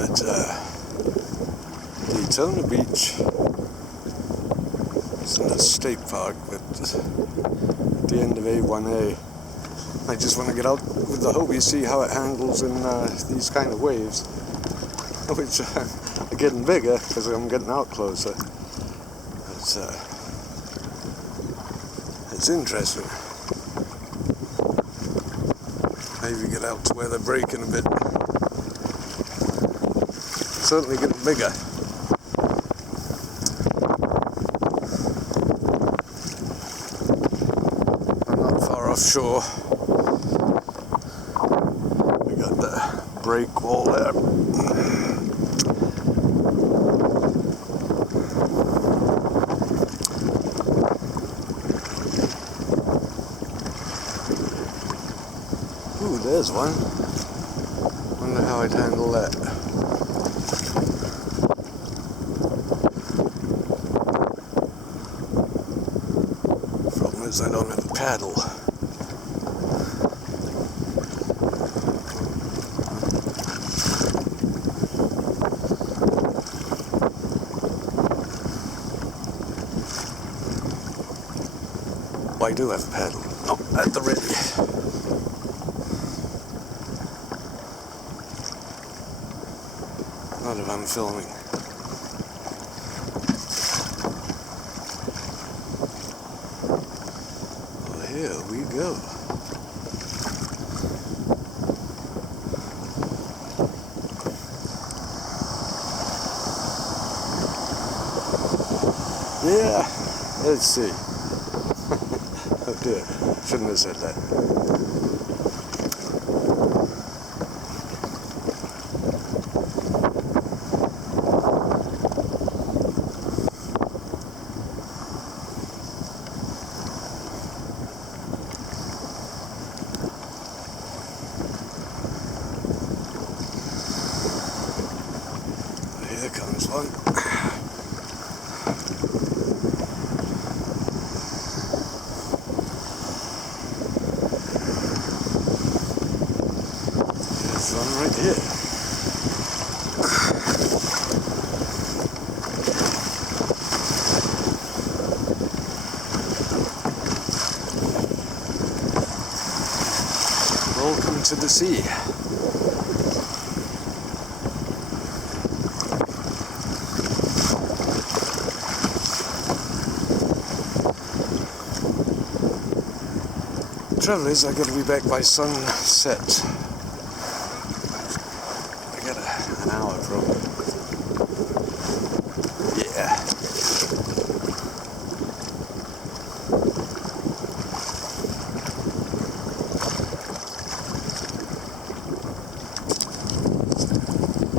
at Daytona Beach. It's in a state park, but at the end of A1A. I just want to get out with the Hobie, see how it handles in these kind of waves, which are getting bigger because I'm getting out closer. It's interesting. Maybe get out to where they're breaking a bit. Certainly getting bigger. I'm not far offshore. We got the break wall there. Ooh, there's one. Wonder how I'd handle that. Problem is I don't have a paddle. Well, I do have a paddle. Oh, at the ready. Not if I'm filming. Well, here we go. Yeah, let's see. Oh dear, shouldn't have said that. Here comes one. There's one right here. Welcome to the sea. Trouble is, I got to be back by sunset. I got an hour probably. Yeah.